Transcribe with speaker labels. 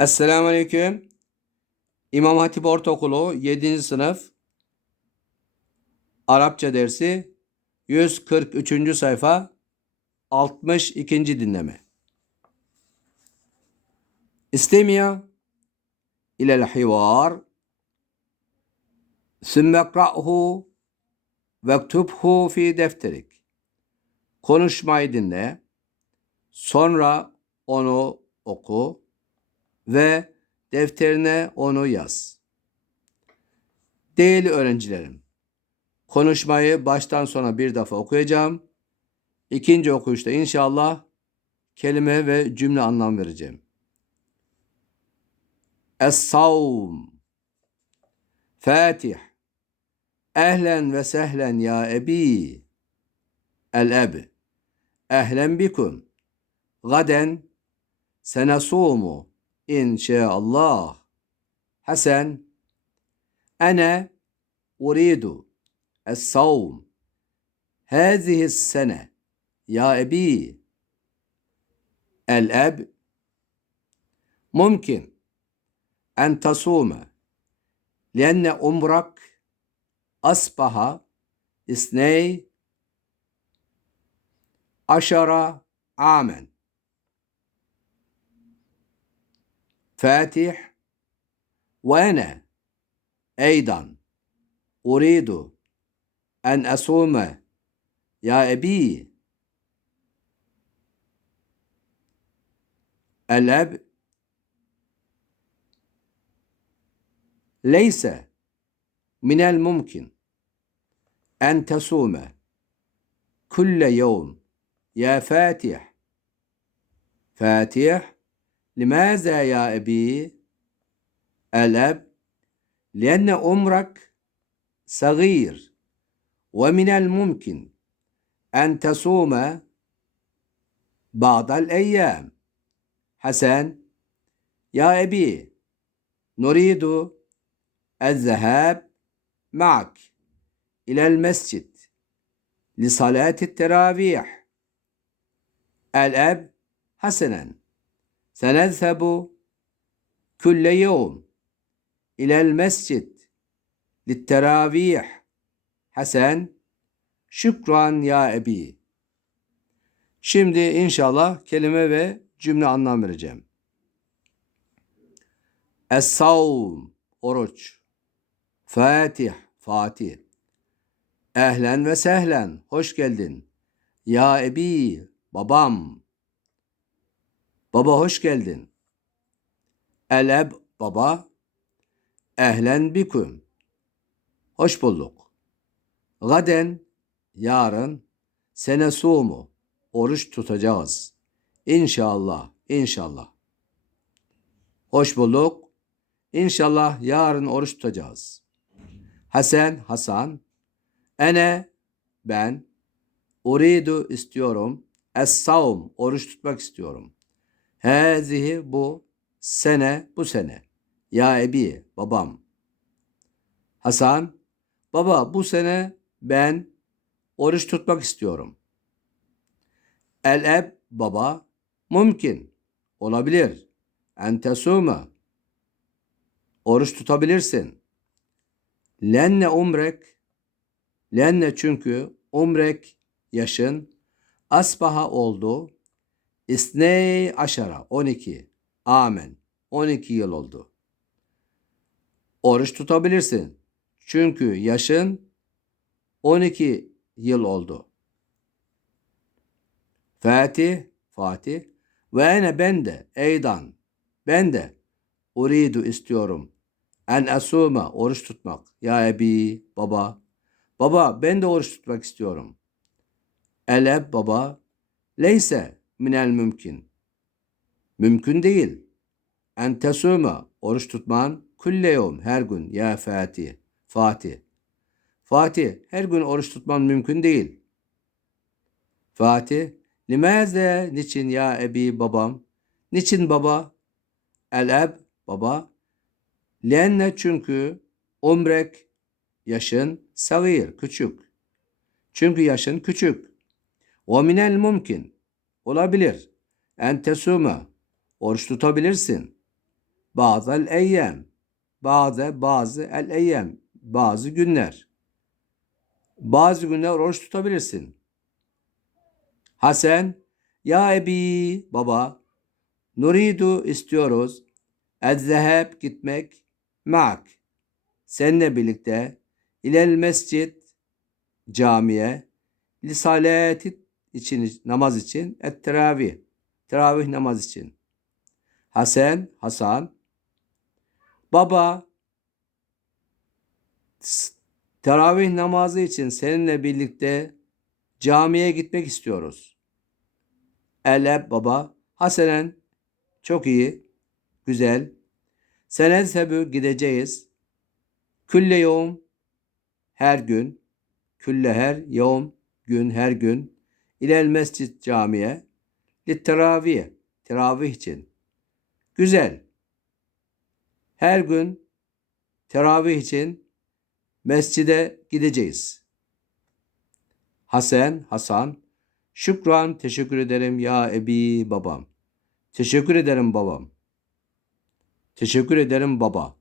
Speaker 1: Esselamu Aleyküm. İmam Hatip Ortaokulu 7. sınıf Arapça dersi 143. sayfa 62. dinleme. İstemiya ilel hivar sümme ekra'hu vektubhu fi defterik. Konuşmayı dinle. Sonra onu oku ve defterine onu yaz. Değerli öğrencilerim, konuşmayı baştan sona bir defa okuyacağım. İkinci okuyuşta inşallah kelime ve cümle anlam vereceğim. Es-savm. Fatih. Ehlen ve sehlen ya ebi. El-eb. Ehlen bikum Gaden. Senasumu İnşaallah. Hasan Ana uridu الصوم هذه السنة يا أبي الأب ممكن أن تصوم لأن عمرك أصبح اثني عشر عاماً فاتح. وأنا أيضا أريد أن أصوم يا أبي. الأب. ليس من الممكن أن تصوم كل يوم. يا فاتح. فاتح. لماذا يا أبي؟ الأب لأن عمرك صغير ومن الممكن أن تصوم بعض الأيام. حسن يا أبي نريد الذهاب معك إلى المسجد لصلاة التراويح. الأب حسناً. سنذهب كل يوم إلى المسجد للتراويح Hasan Şükran ya ebi. Şimdi inşallah kelime ve cümle anlam vereceğim. Es-savm oruç. Fatih Fatih. Ehlen ve sehlen hoş geldin. Ya ebi babam. Baba hoş geldin. Eleb baba. Ehlen biküm. Hoş bulduk. Gaden yarın sene sumu oruç tutacağız. İnşallah, inşallah. Hoş bulduk. İnşallah yarın oruç tutacağız. Hasan, Hasan. Ene, ben. Uridu istiyorum. Es-savm, oruç tutmak istiyorum. Hazihi bu sene bu sene. Ya ebi babam. Hasan baba bu sene ben oruç tutmak istiyorum. El eb baba mümkün olabilir. En tesuma oruç tutabilirsin. Lenne umrek lenne çünkü umrek yaşın asbaha oldu İsney aşara 12. Amen. 12 yıl oldu. Oruç tutabilirsin. Çünkü yaşın 12 yıl oldu. Fatih, Fatih ve ene ben de eydan ben de uridu istiyorum en asuma oruç tutmak. Ya ebi baba baba ben de oruç tutmak istiyorum. Eleb baba leyse minel mümkün. Mümkün değil. En tesuma oruç tutman kulle yevm her gün ya Fatih. Fatih. Fatih her gün oruç tutman mümkün değil. Fatih limaze niçin ya ebi babam? Niçin baba? El eb baba. Lenne çünkü umrek yaşın sagir küçük. Çünkü yaşın küçük. Ve minel mümkün olabilir. En tesuma oruç tutabilirsin. Bazı eyyem. Bazı bazı el eyyem. Bazı günler. Bazı günler oruç tutabilirsin. Hasan ya ebi baba nuridu istiyoruz. Edzeheb gitmek ma'ak. Seninle birlikte ilel mescid camiye lisalati için namaz için et teravih teravih namaz için. Hasan Hasan baba teravih namazı için seninle birlikte camiye gitmek istiyoruz. Eleb baba Hasenen çok iyi güzel. Sened sebü gideceğiz. Külle yevm her gün. Külle her yevm gün her gün. İlel mescid camiye. Lit teravih. Teravih için. Güzel. Her gün teravih için mescide gideceğiz. Hasan, Hasan. Şükran, teşekkür ederim ya ebi babam. Teşekkür ederim babam. Teşekkür ederim baba.